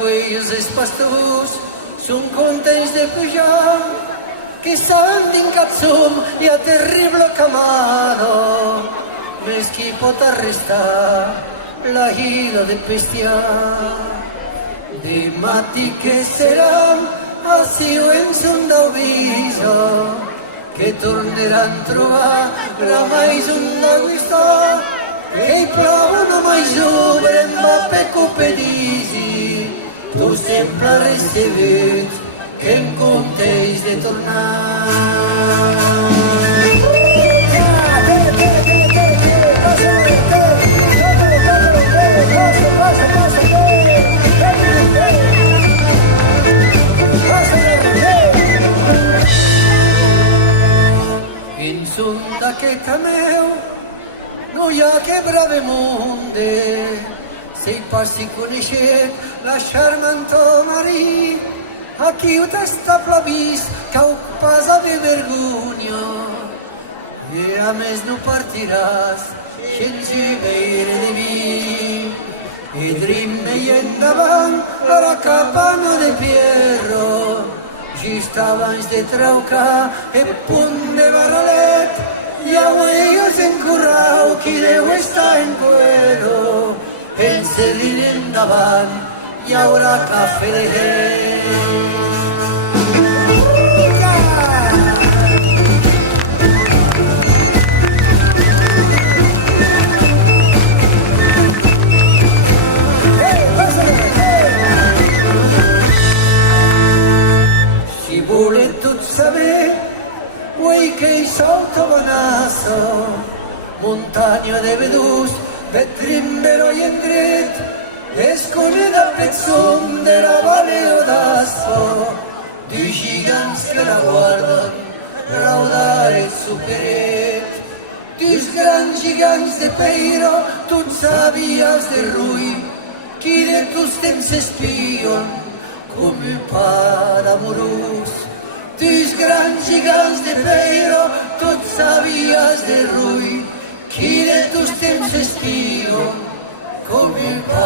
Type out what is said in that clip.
huellas dels pastors són contents de pujar, que saben d'incazzum i a terrible camado, més qui pot arrestar la ira de bestiar. De matí que seran així en son d'avisa, que tornaran a trobar la mais una guista, que i plou no mai s'obren va peco pedisi, tu sempre recebet que em comptes de tornar. En son d'aquest meu no hi ha que brave monde, si pas si coneixet la charmanta Marí, aquí ho t'està plavís, cau pasa de vergonya, i a més no partiràs sense beure de vi. I drim-me endavant a la cabana de Pierro, just abans de traucar el punt de Barralet, i avui en corrau qui deu estar en cuero, pense-li endavant, hi haurà cafè de gent. Si voleu tot saber, güey que hi salta bonasso, muntanya de vedús, de trimbero i endret, esconeda petzum de la Vale d'Odasso, de gigants que la guarden, raudar el superet, dels grans gigants de Peiro, tu sabies de Rui, qui de tus temps espion, com el pare amorós. Dels grans gigants de Peiro, tot sabies de Rui, qui de tus temps espion, com el pare